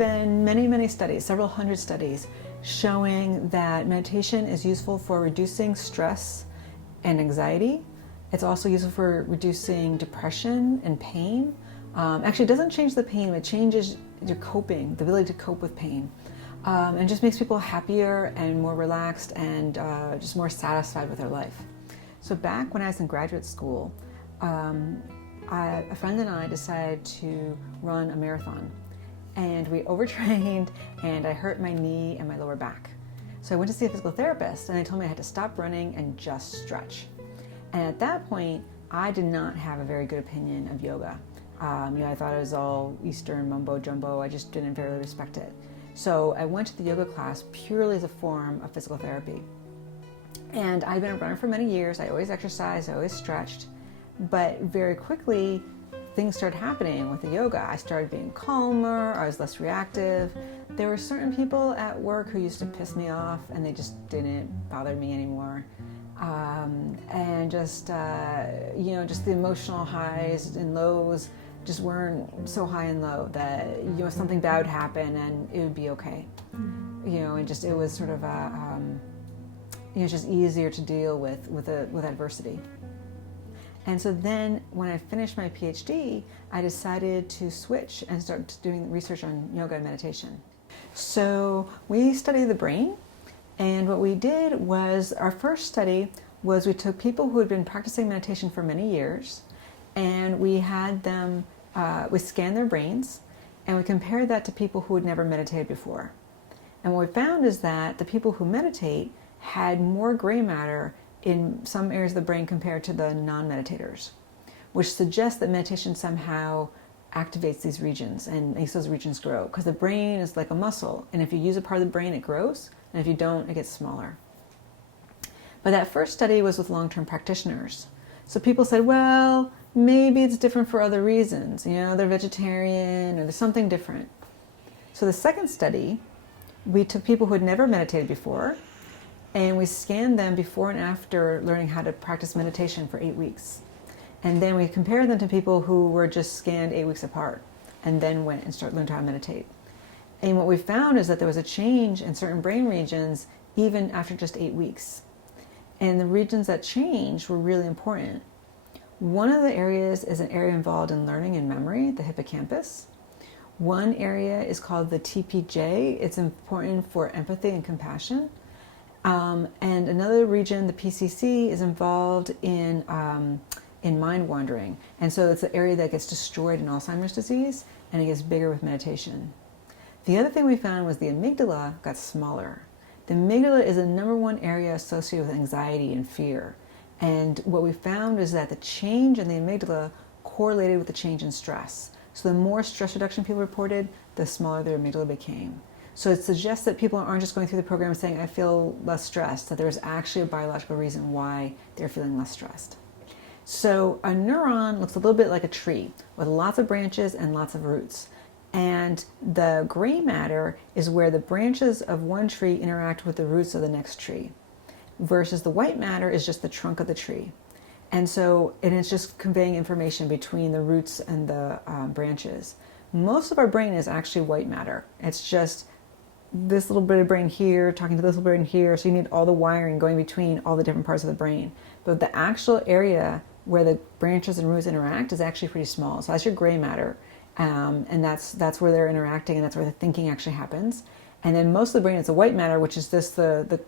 been many studies, several hundred studies, showing that meditation is useful for reducing stress and anxiety. It's also useful for reducing depression and pain. Actually, it doesn't change the pain, it changes your coping, the ability to cope with pain. And just makes people happier and more relaxed and just more satisfied with their life. So back when I was in graduate school, a friend and I decided to run a marathon. And we overtrained and I hurt my knee and my lower back. So I went to see a physical therapist and they told me I had to stop running and just stretch. And at that point, I did not have a very good opinion of yoga. I thought it was all Eastern mumbo jumbo. I just didn't really respect it. So I went to the yoga class purely as a form of physical therapy. And I've been a runner for many years. I always exercised, I always stretched. But very quickly, things started happening with the yoga. I started being calmer, I was less reactive. There were certain people at work who used to piss me off and they just didn't bother me anymore. And just the emotional highs and lows just weren't so high and low that, something bad would happen and it would be okay. It was sort of it's just easier to deal with adversity. And so then when I finished my PhD, I decided to switch and start doing research on yoga and meditation. So we studied the brain, and what we did was, our first study was we took people who had been practicing meditation for many years, and we had them, we scanned their brains, and we compared that to people who had never meditated before. And what we found is that the people who meditate had more gray matter in some areas of the brain compared to the non-meditators, which suggests that meditation somehow activates these regions and makes those regions grow, because the brain is like a muscle, and if you use a part of the brain, it grows, and if you don't, it gets smaller. But that first study was with long-term practitioners. So people said, well, maybe it's different for other reasons. They're vegetarian or there's something different. So the second study, we took people who had never meditated before, and we scanned them before and after learning how to practice meditation for 8 weeks. And then we compared them to people who were just scanned 8 weeks apart and then went and learned how to meditate. And what we found is that there was a change in certain brain regions even after just 8 weeks. And the regions that changed were really important. One of the areas is an area involved in learning and memory, the hippocampus. One area is called the TPJ. It's important for empathy and compassion. And another region, the PCC, is involved in mind wandering. And so it's the area that gets destroyed in Alzheimer's disease, and it gets bigger with meditation. The other thing we found was the amygdala got smaller. The amygdala is the number one area associated with anxiety and fear. And what we found is that the change in the amygdala correlated with the change in stress. So the more stress reduction people reported, the smaller their amygdala became. So it suggests that people aren't just going through the program saying, I feel less stressed, that there's actually a biological reason why they're feeling less stressed. So a neuron looks a little bit like a tree with lots of branches and lots of roots. And the gray matter is where the branches of one tree interact with the roots of the next tree, versus the white matter is just the trunk of the tree. And it's just conveying information between the roots and the branches. Most of our brain is actually white matter. It's just this little bit of brain here talking to this little brain here, so you need all the wiring going between all the different parts of the brain. But the actual area where the branches and roots interact is actually pretty small. So that's your gray matter. And that's where they're interacting, and that's where the thinking actually happens. And then most of the brain is the white matter, which is just the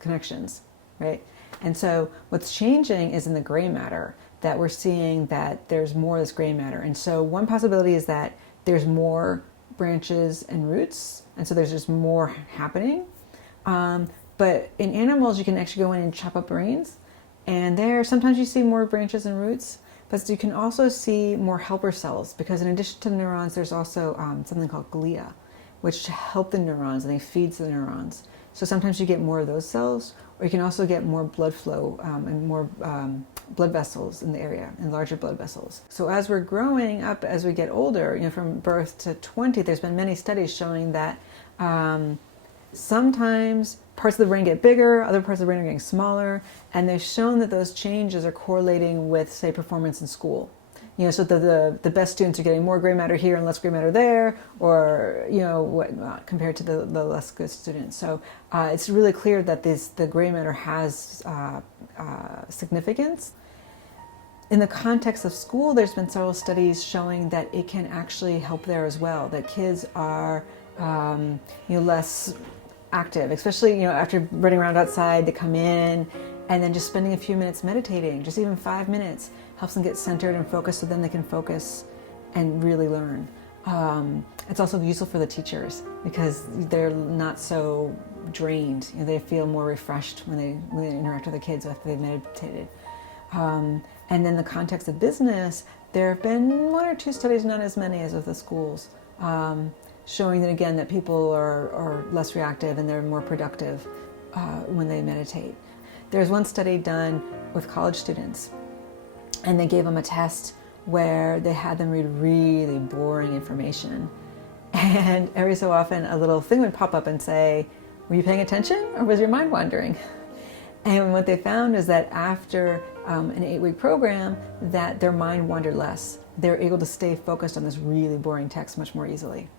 connections, right? And so what's changing is in the gray matter that we're seeing that there's more of this gray matter. And so one possibility is that there's more branches and roots, and so there's just more happening. But in animals, you can actually go in and chop up brains, and there sometimes you see more branches and roots. But you can also see more helper cells, because in addition to the neurons, there's also something called glia, which help the neurons, and they feed the neurons. So sometimes you get more of those cells, or you can also get more blood flow and more blood vessels in the area, and larger blood vessels. So as we're growing up, as we get older, from birth to 20, there's been many studies showing that sometimes parts of the brain get bigger, other parts of the brain are getting smaller, and they've shown that those changes are correlating with, say, performance in school. So the best students are getting more gray matter here and less gray matter there, or whatnot, compared to the less good students. So it's really clear that the gray matter has significance. In the context of school, there's been several studies showing that it can actually help there as well, that kids are less active, especially after running around outside. They come in, and then just spending a few minutes meditating, just even 5 minutes, helps them get centered and focused, so then they can focus and really learn. It's also useful for the teachers because they're not so drained. They feel more refreshed when they interact with the kids after they've meditated. And in the context of business, there have been 1 or 2 studies, not as many as with the schools, showing that again that people are less reactive and they're more productive when they meditate. There's one study done with college students, and they gave them a test where they had them read really boring information, and every so often a little thing would pop up and say, "Were you paying attention, or was your mind wandering?" And what they found is that after an 8-week program, that their mind wandered less. They're able to stay focused on this really boring text much more easily.